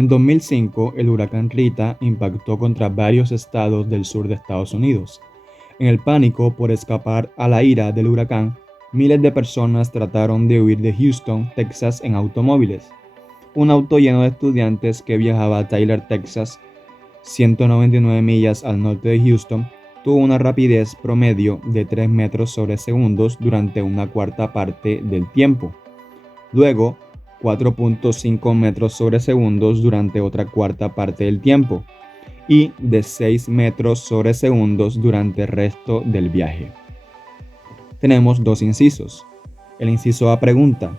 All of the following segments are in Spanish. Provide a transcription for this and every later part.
En 2005, el huracán Rita impactó contra varios estados del sur de Estados Unidos. En el pánico por escapar a la ira del huracán, miles de personas trataron de huir de Houston, Texas, en automóviles. Un auto lleno de estudiantes que viajaba a Tyler, Texas, 199 millas al norte de Houston, tuvo una rapidez promedio de 3 metros sobre segundos durante una cuarta parte del tiempo. Luego, 4.5 metros sobre segundos durante otra cuarta parte del tiempo y de 6 metros sobre segundos durante el resto del viaje. Tenemos dos incisos. El inciso A pregunta: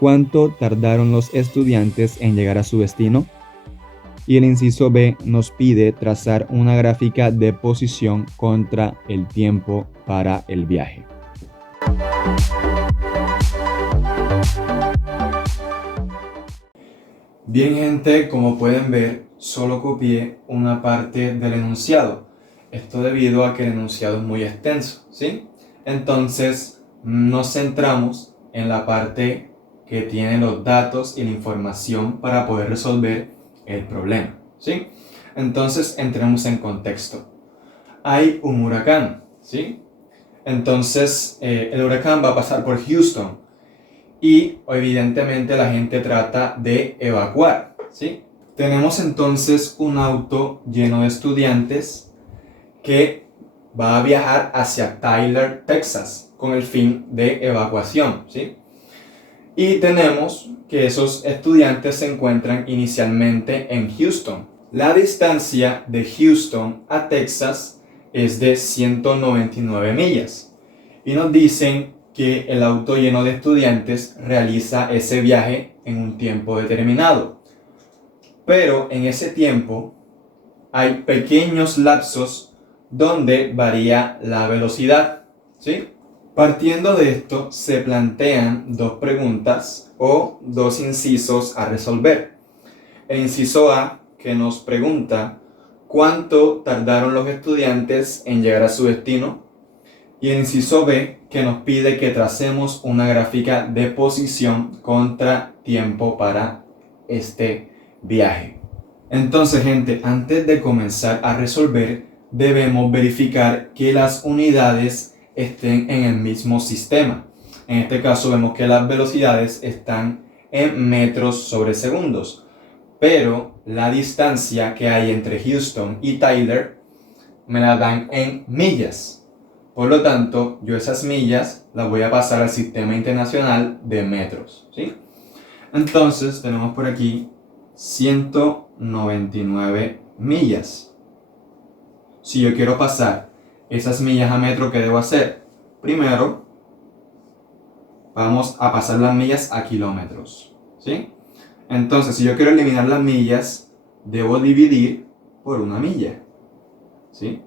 ¿cuánto tardaron los estudiantes en llegar a su destino? Y el inciso B nos pide trazar una gráfica de posición contra el tiempo para el viaje. Bien, gente, como pueden ver, solo copié una parte del enunciado. Esto debido a que el enunciado es muy extenso, ¿sí? Entonces, nos centramos en la parte que tiene los datos y la información para poder resolver el problema, ¿sí? Entonces, entremos en contexto. Hay un huracán, ¿sí? Entonces, el huracán va a pasar por Houston y evidentemente la gente trata de evacuar, ¿sí? Tenemos entonces un auto lleno de estudiantes que va a viajar hacia Tyler, Texas, con el fin de evacuación, ¿sí? Y tenemos que esos estudiantes se encuentran inicialmente en Houston. La distancia de Houston a Texas es de 199 millas. Y nos dicen que el auto lleno de estudiantes realiza ese viaje en un tiempo determinado. Pero en ese tiempo hay pequeños lapsos donde varía la velocidad, ¿sí? Partiendo de esto, se plantean dos preguntas o dos incisos a resolver. El inciso A, que nos pregunta cuánto tardaron los estudiantes en llegar a su destino, y el inciso B, que nos pide que tracemos una gráfica de posición contra tiempo para este viaje. Entonces, gente, antes de comenzar a resolver, debemos verificar que las unidades estén en el mismo sistema. En este caso vemos que las velocidades están en metros sobre segundos, pero la distancia que hay entre Houston y Tyler me la dan en millas. Por lo tanto, yo esas millas las voy a pasar al sistema internacional de metros, ¿sí? Entonces, tenemos por aquí 199 millas. Si yo quiero pasar esas millas a metro, ¿qué debo hacer? Primero, vamos a pasar las millas a kilómetros, ¿sí? Entonces, si yo quiero eliminar las millas, debo dividir por una milla, ¿sí?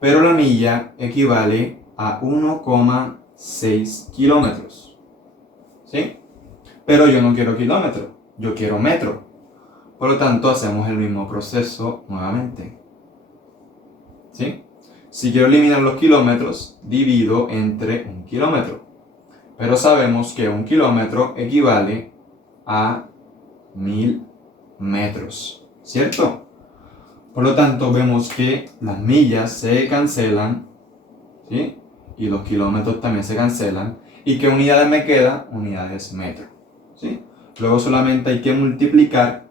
Pero la milla equivale a 1,6 kilómetros, ¿sí? Pero yo no quiero kilómetro, yo quiero metro. Por lo tanto, hacemos el mismo proceso nuevamente, ¿sí? Si quiero eliminar los kilómetros, divido entre 1 kilómetro. Pero sabemos que 1 kilómetro equivale a 1000 metros, ¿cierto? Por lo tanto, vemos que las millas se cancelan, ¿sí? Y los kilómetros también se cancelan. ¿Y qué unidades me quedan? Unidades metro, ¿sí? Luego solamente hay que multiplicar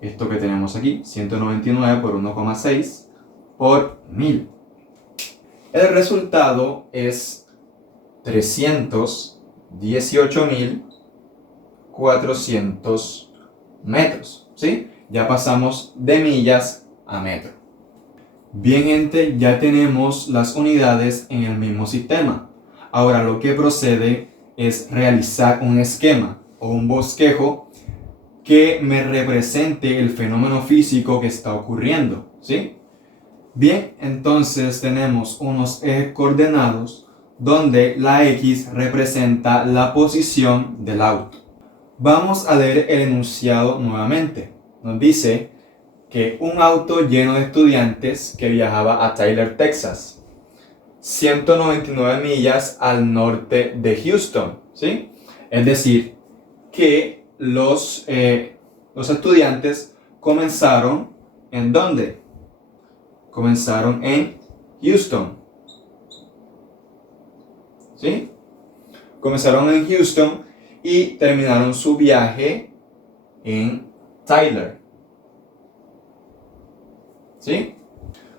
esto que tenemos aquí, 199 por 1,6 por 1000. El resultado es 318.400 metros, ¿sí? Ya pasamos de millas a metro. Bien, gente, ya tenemos las unidades en el mismo sistema. Ahora lo que procede es realizar un esquema o un bosquejo que me represente el fenómeno físico que está ocurriendo, ¿sí? Bien, entonces tenemos unos ejes coordenados donde la X representa la posición del auto. Vamos a leer el enunciado nuevamente. Nos dice que un auto lleno de estudiantes que viajaba a Tyler, Texas, 199 millas al norte de Houston, ¿sí? Es decir, que los Los estudiantes comenzaron ¿en dónde? Comenzaron en Houston. ¿Sí? Comenzaron en Houston y terminaron su viaje en Tyler. ¿Sí?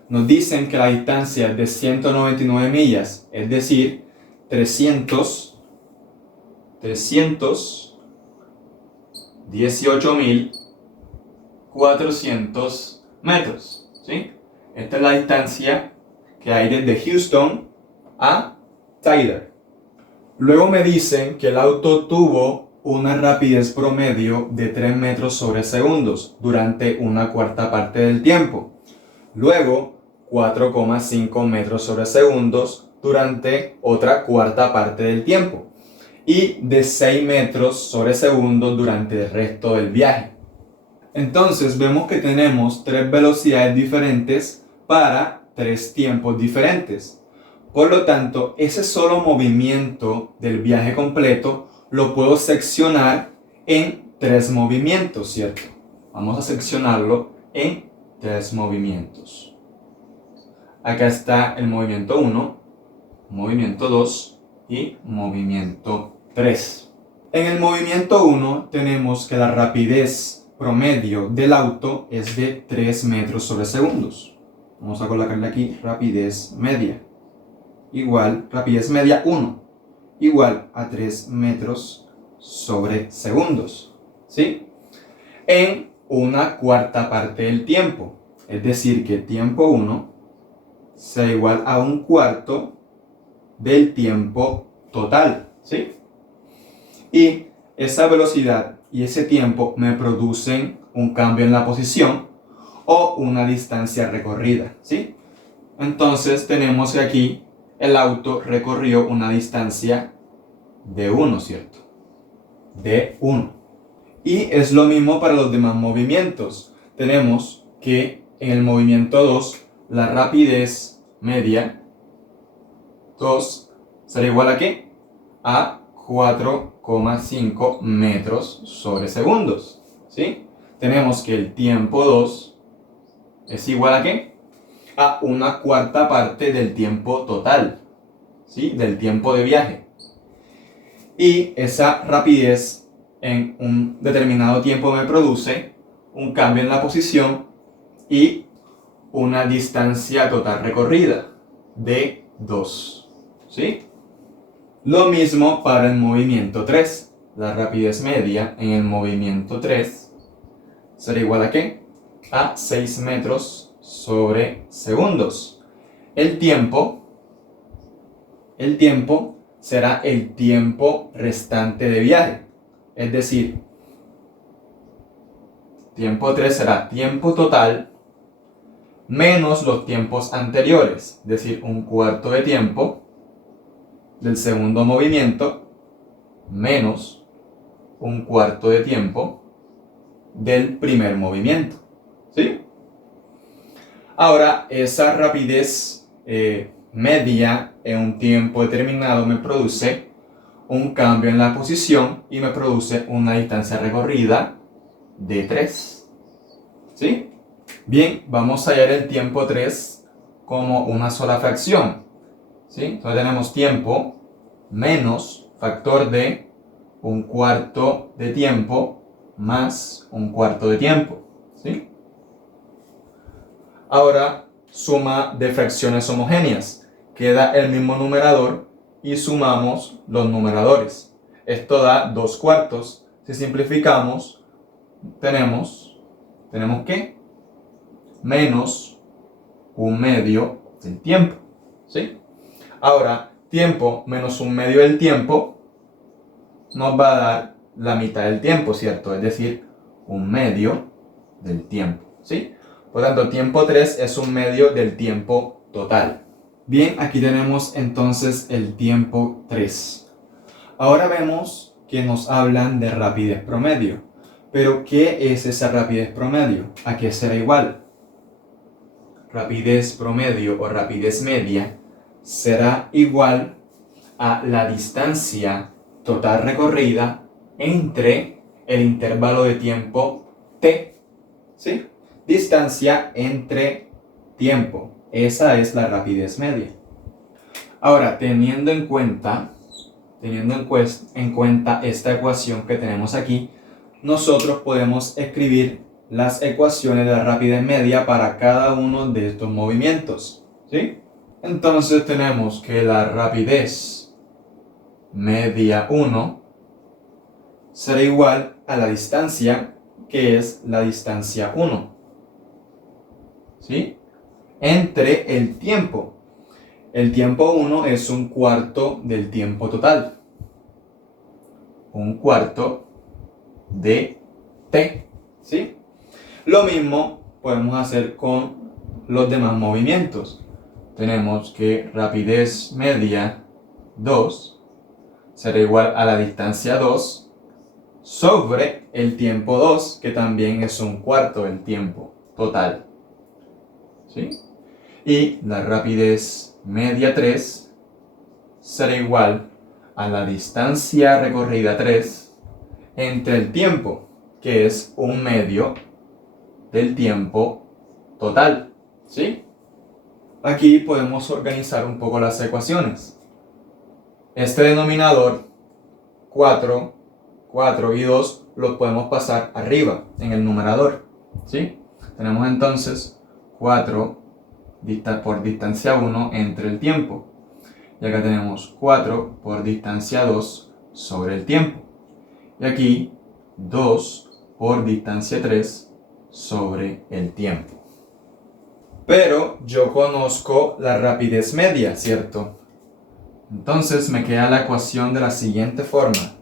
Nos dicen que la distancia es de 199 millas, es decir, 318.400 metros. ¿Sí? Esta es la distancia que hay desde Houston a Tyler. Luego me dicen que el auto tuvo una rapidez promedio de 3 metros sobre segundos durante una cuarta parte del tiempo. Luego, 4,5 metros sobre segundos durante otra cuarta parte del tiempo. Y de 6 metros sobre segundos durante el resto del viaje. Entonces vemos que tenemos 3 velocidades diferentes para 3 tiempos diferentes. Por lo tanto, ese solo movimiento del viaje completo lo puedo seccionar en 3 movimientos, ¿cierto? Vamos a seccionarlo en 3 movimientos. Acá está el movimiento 1, movimiento 2 y movimiento 3. En el movimiento 1 tenemos que la rapidez promedio del auto es de 3 metros sobre segundos. Vamos a colocarle aquí rapidez media. Igual, rapidez media 1, igual a 3 metros sobre segundos, ¿sí? En una cuarta parte del tiempo, es decir, que tiempo 1 sea igual a un cuarto del tiempo total, ¿sí? Y esa velocidad y ese tiempo me producen un cambio en la posición o una distancia recorrida, ¿sí? Entonces tenemos que aquí el auto recorrió una distancia de 1, ¿cierto? De 1. Y es lo mismo para los demás movimientos. Tenemos que en el movimiento 2, la rapidez media 2 será igual a ¿qué? A 4,5 metros sobre segundos, ¿sí? Tenemos que el tiempo 2 es igual a ¿qué? A una cuarta parte del tiempo total, ¿sí? Del tiempo de viaje. Y esa rapidez en un determinado tiempo me produce un cambio en la posición y una distancia total recorrida de 2, ¿sí? Lo mismo para el movimiento 3. La rapidez media en el movimiento 3 será igual a ¿qué? A 6 metros sobre segundos. El tiempo será el tiempo restante de viaje. Es decir, tiempo 3 será tiempo total menos los tiempos anteriores. Es decir, un cuarto de tiempo del segundo movimiento menos un cuarto de tiempo del primer movimiento, ¿sí? Ahora, esa rapidez media en un tiempo determinado me produce un cambio en la posición y me produce una distancia recorrida de 3, ¿sí? Bien, vamos a hallar el tiempo 3 como una sola fracción, ¿sí? Entonces tenemos tiempo menos factor de un cuarto de tiempo más un cuarto de tiempo, ¿sí? Ahora, suma de fracciones homogéneas. Queda el mismo numerador y sumamos los numeradores. Esto da 2 cuartos. Si simplificamos, tenemos que menos un medio del tiempo, ¿sí? Ahora, tiempo menos un medio del tiempo nos va a dar la mitad del tiempo, ¿cierto? Es decir, un medio del tiempo, ¿sí? Por lo tanto, tiempo 3 es un medio del tiempo total. Bien, aquí tenemos entonces el tiempo 3. Ahora vemos que nos hablan de rapidez promedio. Pero, ¿qué es esa rapidez promedio? ¿A qué será igual? Rapidez promedio o rapidez media será igual a la distancia total recorrida entre el intervalo de tiempo T, ¿sí? Distancia entre tiempo. Esa es la rapidez media. Ahora, teniendo en cuenta esta ecuación que tenemos aquí, nosotros podemos escribir las ecuaciones de la rapidez media para cada uno de estos movimientos, ¿sí? Entonces tenemos que la rapidez media 1 será igual a la distancia, que es la distancia 1, ¿sí? Entre el tiempo. El tiempo 1 es un cuarto del tiempo total. Un cuarto de t, ¿sí? Lo mismo podemos hacer con los demás movimientos. Tenemos que rapidez media 2 será igual a la distancia 2 sobre el tiempo 2, que también es un cuarto del tiempo total, ¿sí? Y la rapidez media 3 será igual a la distancia recorrida 3 entre el tiempo, que es un medio del tiempo total, ¿sí? Aquí podemos organizar un poco las ecuaciones. Este denominador 4 y 2 lo podemos pasar arriba en el numerador, ¿sí? Tenemos entonces 4 por distancia 1 entre el tiempo. Y acá tenemos 4 por distancia 2 sobre el tiempo. Y aquí 2 por distancia 3 sobre el tiempo. Pero yo conozco la rapidez media, ¿cierto? Entonces me queda la ecuación de la siguiente forma.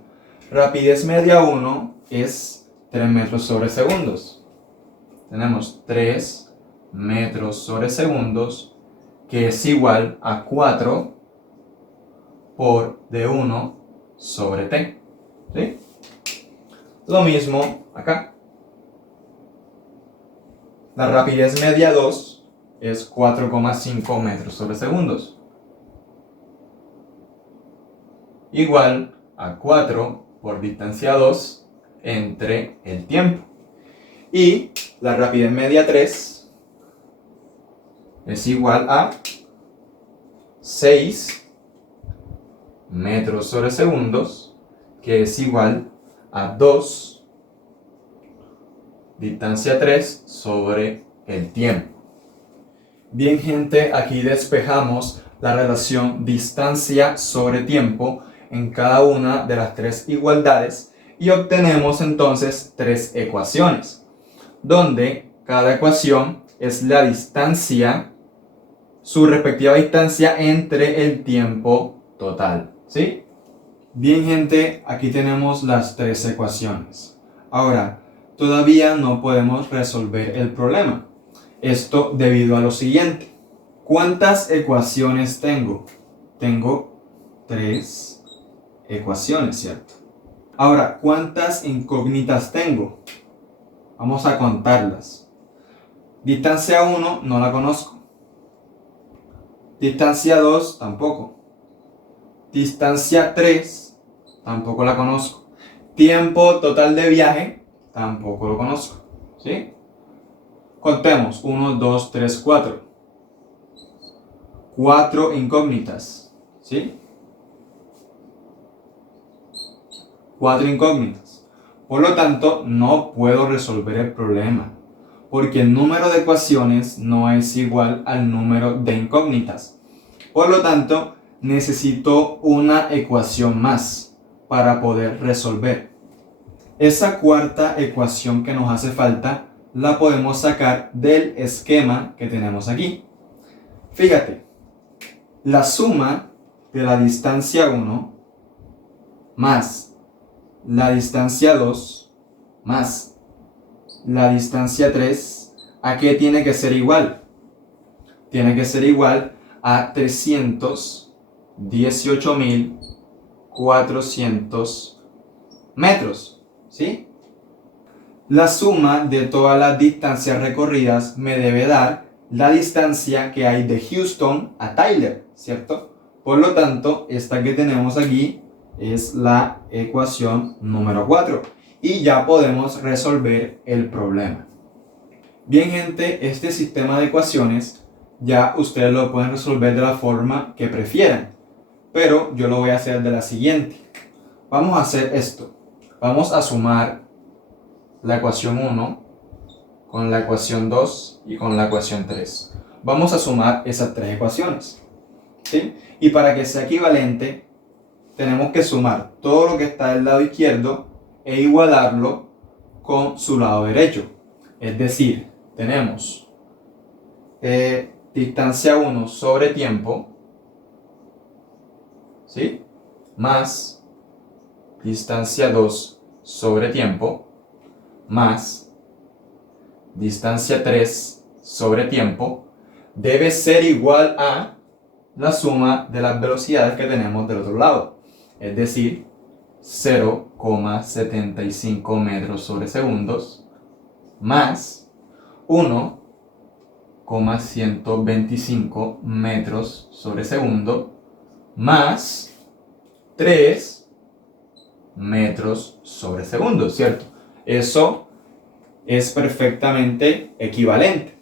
Rapidez media 1 es 3 metros sobre segundos. Tenemos 3 metros sobre segundos, que es igual a 4 por d1 sobre t, ¿sí? Lo mismo acá. La rapidez media 2 es 4,5 metros sobre segundos. Igual a 4 por distancia 2 entre el tiempo. Y la rapidez media 3 es igual a 6 metros sobre segundos, que es igual a 2 distancia 3 sobre el tiempo. Bien, gente, aquí despejamos la relación distancia sobre tiempo en cada una de las tres igualdades y obtenemos entonces tres ecuaciones, donde cada ecuación es la distancia, su respectiva distancia entre el tiempo total, ¿sí? Bien, gente, aquí tenemos las tres ecuaciones. Ahora, todavía no podemos resolver el problema. Esto debido a lo siguiente. ¿Cuántas ecuaciones tengo? Tengo tres ecuaciones, ¿cierto? Ahora, ¿cuántas incógnitas tengo? Vamos a contarlas. Distancia 1 no la conozco. Distancia 2 tampoco. Distancia 3 tampoco la conozco. Tiempo total de viaje tampoco lo conozco, ¿sí? Contemos. 1, 2, 3, 4. 4 incógnitas, ¿sí? 4 incógnitas. Por lo tanto, no puedo resolver el problema, porque el número de ecuaciones no es igual al número de incógnitas. Por lo tanto, necesito una ecuación más para poder resolver. Esa cuarta ecuación que nos hace falta la podemos sacar del esquema que tenemos aquí. Fíjate, la suma de la distancia 1 más la distancia 2 más la distancia 3, ¿a qué tiene que ser igual? Tiene que ser igual a 318.400 metros, ¿sí? La suma de todas las distancias recorridas me debe dar la distancia que hay de Houston a Tyler, ¿cierto? Por lo tanto, esta que tenemos aquí es la ecuación número 4. y ya podemos resolver el problema. Bien gente, este sistema de ecuaciones ya ustedes lo pueden resolver de la forma que prefieran, pero yo lo voy a hacer de la siguiente. Vamos a hacer esto. Vamos a sumar la ecuación 1 con la ecuación 2 y con la ecuación 3. Vamos a sumar esas tres ecuaciones, ¿sí? Y para que sea equivalente, tenemos que sumar todo lo que está del lado izquierdo e igualarlo con su lado derecho. Es decir, tenemos distancia 1 sobre tiempo, ¿sí? Más distancia 2 sobre tiempo, más distancia 3 sobre tiempo, debe ser igual a la suma de las velocidades que tenemos del otro lado. Es decir, 0,75 metros sobre segundos más 1,125 metros sobre segundo más 3 metros sobre segundo, ¿cierto? Eso es perfectamente equivalente.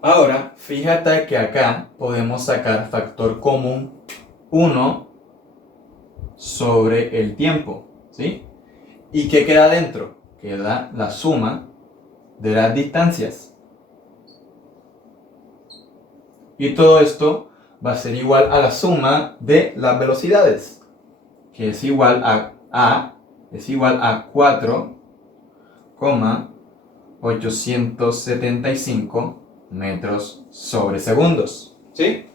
Ahora, fíjate que acá podemos sacar factor común 1 sobre el tiempo, ¿sí? ¿Y qué queda dentro? Queda la suma de las distancias. Y todo esto va a ser igual a la suma de las velocidades, que es igual a 4,875 metros sobre segundos, ¿sí?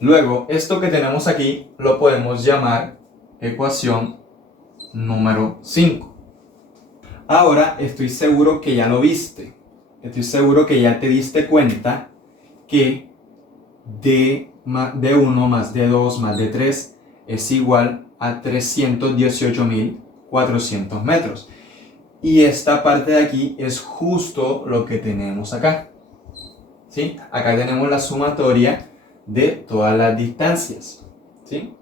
Luego, esto que tenemos aquí lo podemos llamar ecuación número 5. Ahora estoy seguro que ya lo viste. Estoy seguro que ya te diste cuenta que D1 más D2 más D3 es igual a 318.400 metros. Y esta parte de aquí es justo lo que tenemos acá, ¿sí? Acá tenemos la sumatoria de todas las distancias, ¿sí?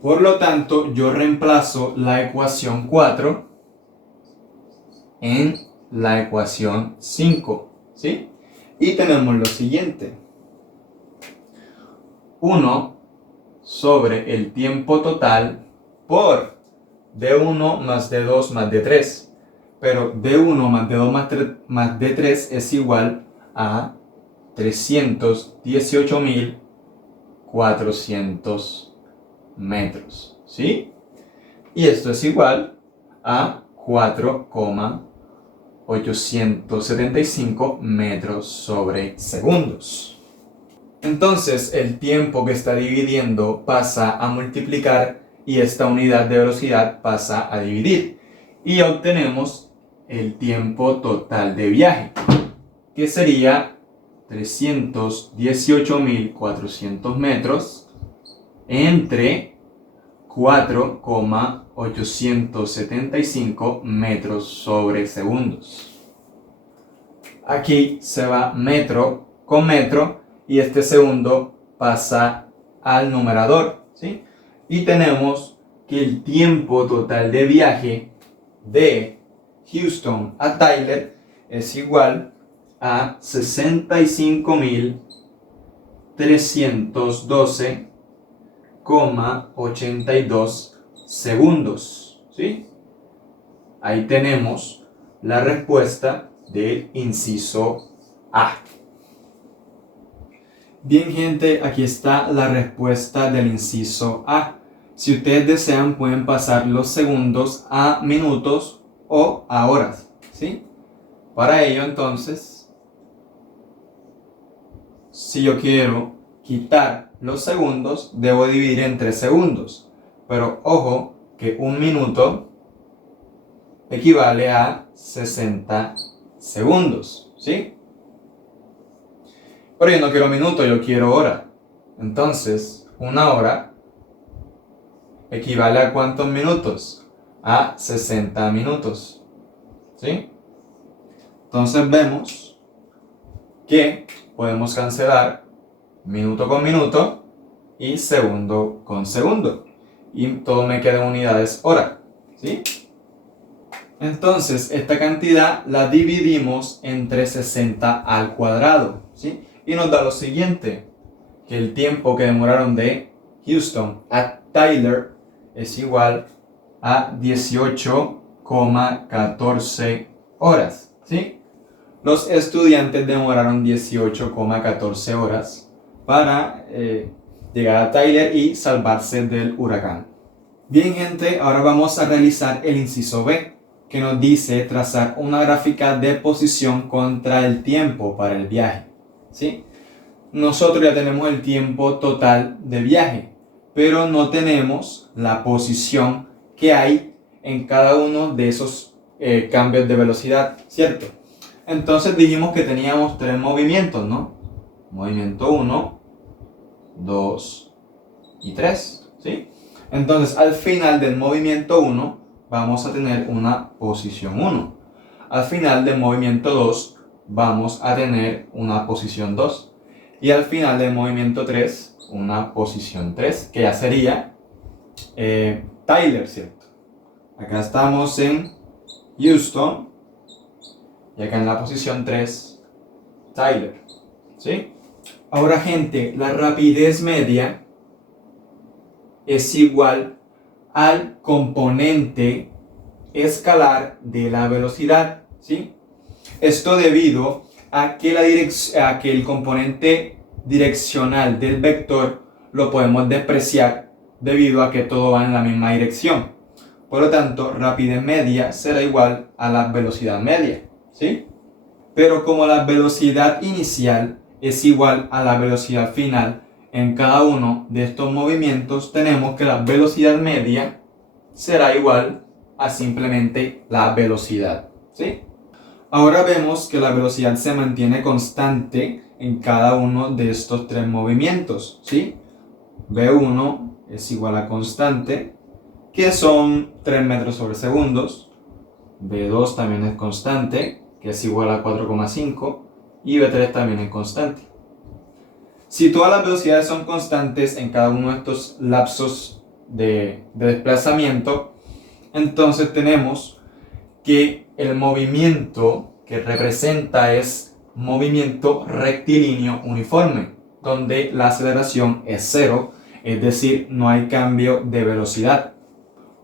Por lo tanto, yo reemplazo la ecuación 4 en la ecuación 5, ¿sí? Y tenemos lo siguiente. 1 sobre el tiempo total por D1 más D2 más D3. Pero D1 más D2 más D3 es igual a 318.400 metros, ¿sí? Y esto es igual a 4,875 metros sobre segundos. Entonces el tiempo que está dividiendo pasa a multiplicar y esta unidad de velocidad pasa a dividir. Y obtenemos el tiempo total de viaje, que sería 318.400 metros entre 4,875 metros sobre segundos. Aquí se va metro con metro y este segundo pasa al numerador, ¿sí? Y tenemos que el tiempo total de viaje de Houston a Tyler es igual a 65.312,82 segundos, ¿sí? Ahí tenemos la respuesta del inciso A. Bien gente, aquí está la respuesta del inciso A. Si ustedes desean pueden pasar los segundos a minutos o a horas, ¿sí? Para ello entonces, si yo quiero quitar los segundos, debo dividir en 3 segundos. Pero ojo que un minuto equivale a 60 segundos, ¿sí? Pero yo no quiero minuto, yo quiero hora. Entonces, una hora equivale a ¿cuántos minutos? A 60 minutos, ¿sí? Entonces vemos que podemos cancelar minuto con minuto y segundo con segundo. Y todo me queda en unidades hora, ¿sí? Entonces, esta cantidad la dividimos entre 60 al cuadrado, ¿sí? Y nos da lo siguiente, que el tiempo que demoraron de Houston a Tyler es igual a 18,14 horas, ¿sí? Los estudiantes demoraron 18,14 horas para llegar a Tyler y salvarse del huracán. Bien, gente, ahora vamos a realizar el inciso B, que nos dice trazar una gráfica de posición contra el tiempo para el viaje, ¿sí? Nosotros ya tenemos el tiempo total de viaje, pero no tenemos la posición que hay en cada uno de esos cambios de velocidad, ¿cierto? Entonces dijimos que teníamos 3 movimientos, ¿no? Movimiento 1, 2 y 3, ¿sí? Entonces al final del movimiento 1 vamos a tener una posición 1. Al final del movimiento 2 vamos a tener una posición 2. Y al final del movimiento 3, una posición 3, que ya sería Tyler, ¿cierto? Acá estamos en Houston y acá en la posición 3, Tyler, ¿sí? Ahora, gente, la rapidez media es igual al componente escalar de la velocidad, ¿sí? Esto debido a que el componente direccional del vector lo podemos despreciar debido a que todo va en la misma dirección. Por lo tanto, rapidez media será igual a la velocidad media, ¿sí? Pero como la velocidad inicial es igual a la velocidad final en cada uno de estos movimientos, tenemos que la velocidad media será igual a simplemente la velocidad, ¿sí? Ahora vemos que la velocidad se mantiene constante en cada uno de estos 3 movimientos, ¿sí? V1 es igual a constante, que son 3 metros sobre segundos. V2 también es constante, que es igual a 4,5. Y V3 también es constante. Si todas las velocidades son constantes en cada uno de estos lapsos de desplazamiento, entonces tenemos que el movimiento que representa es movimiento rectilíneo uniforme, donde la aceleración es 0, es decir, no hay cambio de velocidad.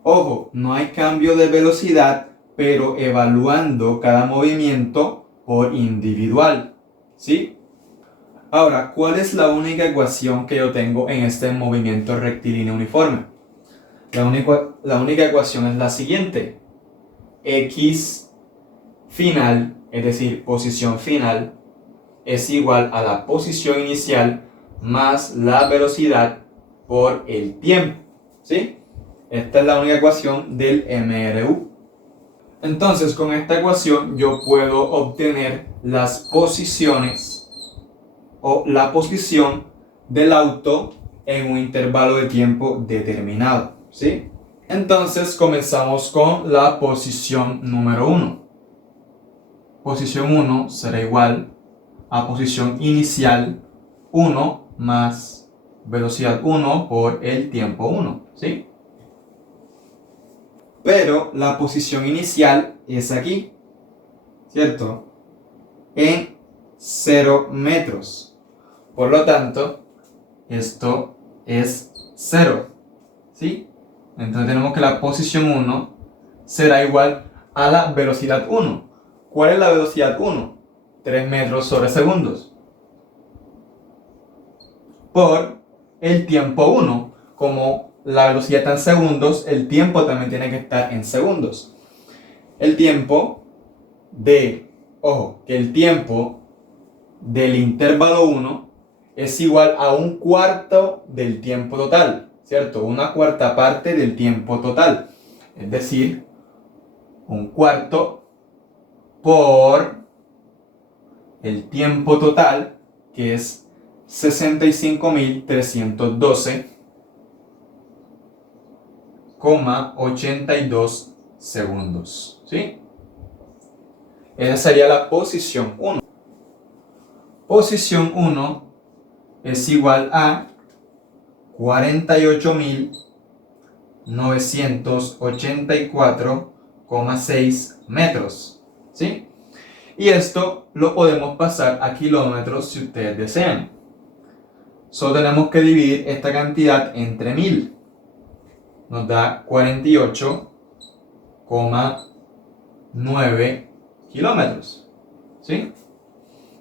Ojo, no hay cambio de velocidad, pero evaluando cada movimiento por individual, ¿sí? Ahora, ¿cuál es la única ecuación que yo tengo en este movimiento rectilíneo uniforme? La única ecuación es la siguiente. X final, es decir, posición final, es igual a la posición inicial más la velocidad por el tiempo, ¿sí? Esta es la única ecuación del MRU. Entonces, con esta ecuación yo puedo obtener las posiciones o la posición del auto en un intervalo de tiempo determinado, ¿sí? Entonces comenzamos con la posición número 1. Posición 1 será igual a posición inicial 1 más velocidad 1 por el tiempo 1, ¿sí? Pero la posición inicial es aquí, ¿cierto? En 0 metros. Por lo tanto, esto es 0, ¿sí? Entonces tenemos que la posición 1 será igual a la velocidad 1. ¿Cuál es la velocidad 1? 3 metros sobre segundos. Por el tiempo 1. Como la velocidad está en segundos, el tiempo también tiene que estar en segundos. El tiempo que el tiempo del intervalo 1 es igual a un cuarto del tiempo total, ¿cierto? Una cuarta parte del tiempo total. Es decir, un cuarto por el tiempo total, que es 65.312,82 segundos, ¿sí? Esa sería la posición 1. Posición 1 es igual a 48.984,82 4,6 metros, ¿sí? Y esto lo podemos pasar a kilómetros si ustedes desean. Solo tenemos que dividir esta cantidad entre 1000. Nos da 48,9 kilómetros, ¿sí?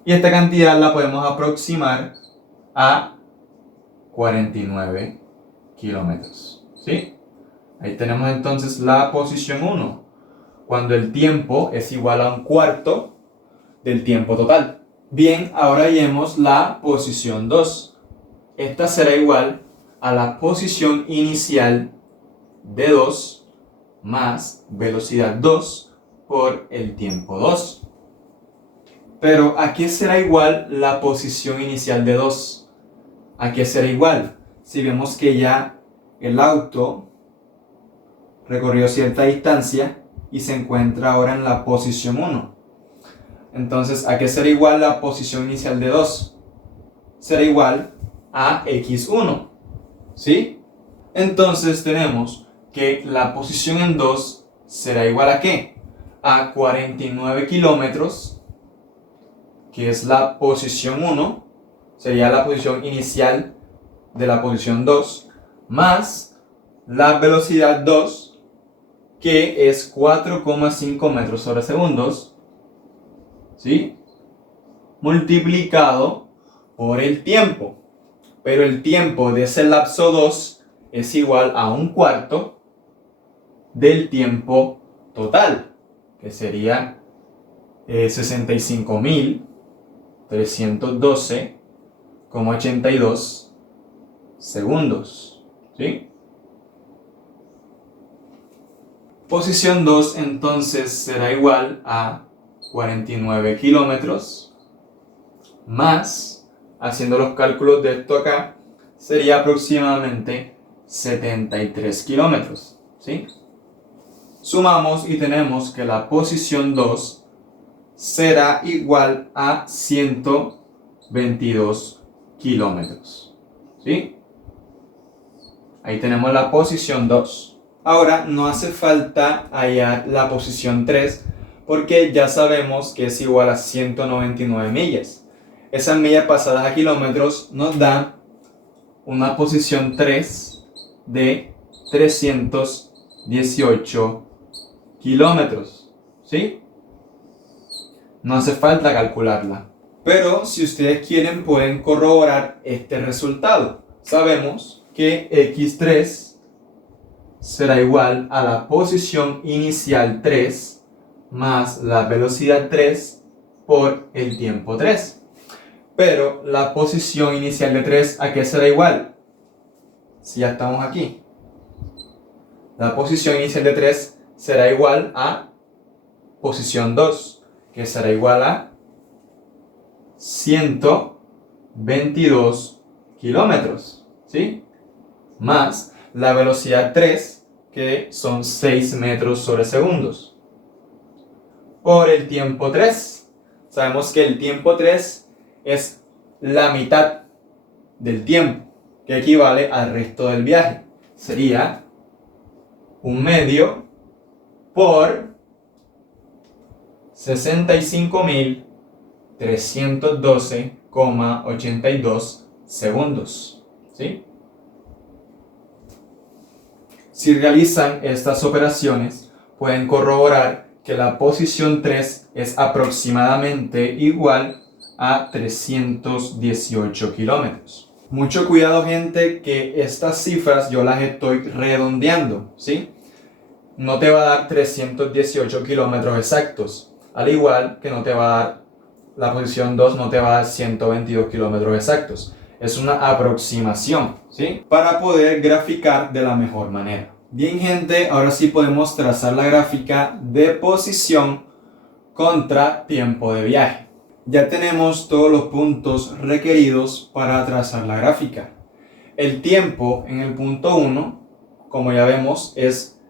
Y esta cantidad la podemos aproximar a 49 kilómetros, ¿sí? Ahí tenemos entonces la posición 1, cuando el tiempo es igual a un cuarto del tiempo total. Bien, ahora hallemos la posición 2. Esta será igual a la posición inicial de 2 más velocidad 2 por el tiempo 2. Pero ¿a qué será igual la posición inicial de 2? ¿A qué será igual? Si vemos que ya el auto recorrió cierta distancia y se encuentra ahora en la posición 1. Entonces, ¿a qué será igual la posición inicial de 2? Será igual a x1, ¿sí? Entonces tenemos que la posición en 2 será igual a ¿qué? A 49 kilómetros, que es la posición 1, sería la posición inicial de la posición 2, más la velocidad 2, que es 4,5 metros sobre segundos, ¿sí? Multiplicado por el tiempo. Pero el tiempo de ese lapso 2 es igual a un cuarto del tiempo total, que sería 65.312,82 segundos, ¿sí? Posición 2 entonces será igual a 49 kilómetros más, haciendo los cálculos de esto acá, sería aproximadamente 73 kilómetros, ¿sí? Sumamos y tenemos que la posición 2 será igual a 122 kilómetros, ¿sí? Ahí tenemos la posición 2. Ahora no hace falta hallar la posición 3 porque ya sabemos que es igual a 199 millas. Esas millas pasadas a kilómetros nos da una posición 3 de 318 kilómetros, ¿sí? No hace falta calcularla. Pero si ustedes quieren pueden corroborar este resultado. Sabemos que x3 será igual a la posición inicial 3 más la velocidad 3 por el tiempo 3. Pero la posición inicial de 3, ¿a qué será igual? Si ya estamos aquí. La posición inicial de 3 será igual a posición 2, que será igual a 122 kilómetros, ¿sí? Más la velocidad 3, que son 6 metros sobre segundos, por el tiempo 3. Sabemos que el tiempo 3 es la mitad del tiempo, que equivale al resto del viaje. Sería 1/2 por 65.312,82 segundos, ¿sí? Si realizan estas operaciones, pueden corroborar que la posición 3 es aproximadamente igual a 318 kilómetros. Mucho cuidado, gente, que estas cifras yo las estoy redondeando, ¿sí? No te va a dar 318 kilómetros exactos, al igual que no te va a dar, la posición 2 no te va a dar 122 kilómetros exactos. Es una aproximación, ¿sí? Para poder graficar de la mejor manera. Bien, gente, ahora sí podemos trazar la gráfica de posición contra tiempo de viaje. Ya tenemos todos los puntos requeridos para trazar la gráfica. El tiempo en el punto 1, como ya vemos, es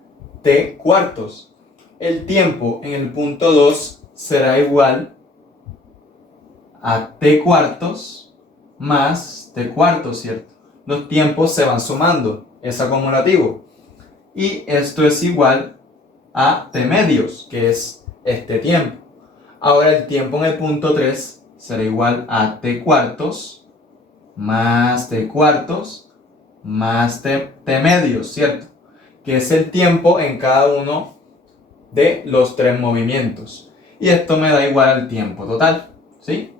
t cuartos. El tiempo en el punto 2 será igual a t cuartos más t cuartos, ¿cierto? Los tiempos se van sumando, es acumulativo. Y esto es igual a t medios, que es este tiempo. Ahora el tiempo en el punto 3 será igual a t cuartos más t cuartos más t medios, ¿cierto? Que es el tiempo en cada uno de los 3 movimientos. Y esto me da igual al tiempo total, ¿sí?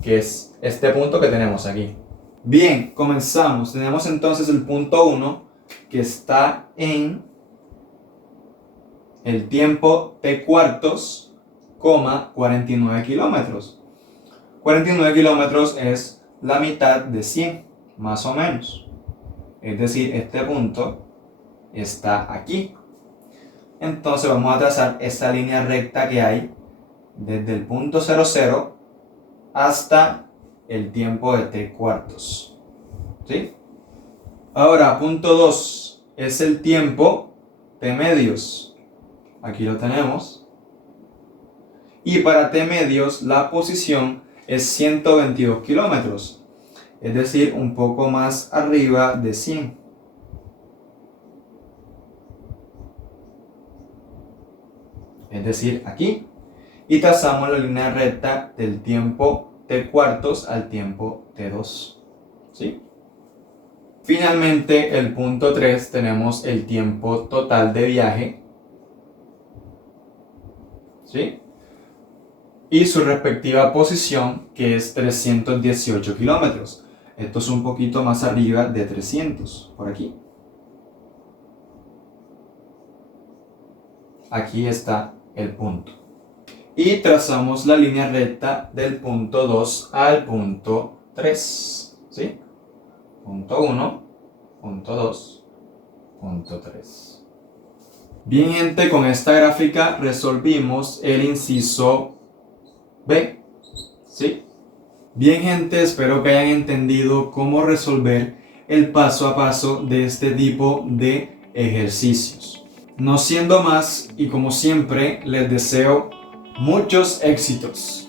Que es este punto que tenemos aquí. Bien, comenzamos. Tenemos entonces el punto 1 que está en el tiempo t cuartos, 49 kilómetros. 49 kilómetros es la mitad de 100, más o menos. Es decir, este punto está aquí. Entonces vamos a trazar esa línea recta que hay desde el punto 00 hasta el tiempo de t cuartos. ¿Sí? Ahora, punto 2 es el tiempo t medios. Aquí lo tenemos. Y para t medios la posición es 122 kilómetros. Es decir, un poco más arriba de 100. Es decir, aquí. Y trazamos la línea recta del tiempo t cuartos al tiempo t2. ¿Sí? Finalmente, el punto 3 tenemos el tiempo total de viaje. ¿Sí? Y su respectiva posición, que es 318 kilómetros. Esto es un poquito más arriba de 300, por aquí. Aquí está el punto. Y trazamos la línea recta del punto 2 al punto 3. ¿Sí? Punto 1, punto 2, punto 3. Bien, gente, con esta gráfica resolvimos el inciso B. ¿Sí? Bien, gente, espero que hayan entendido cómo resolver el paso a paso de este tipo de ejercicios. No siendo más, y como siempre, les deseo muchos éxitos.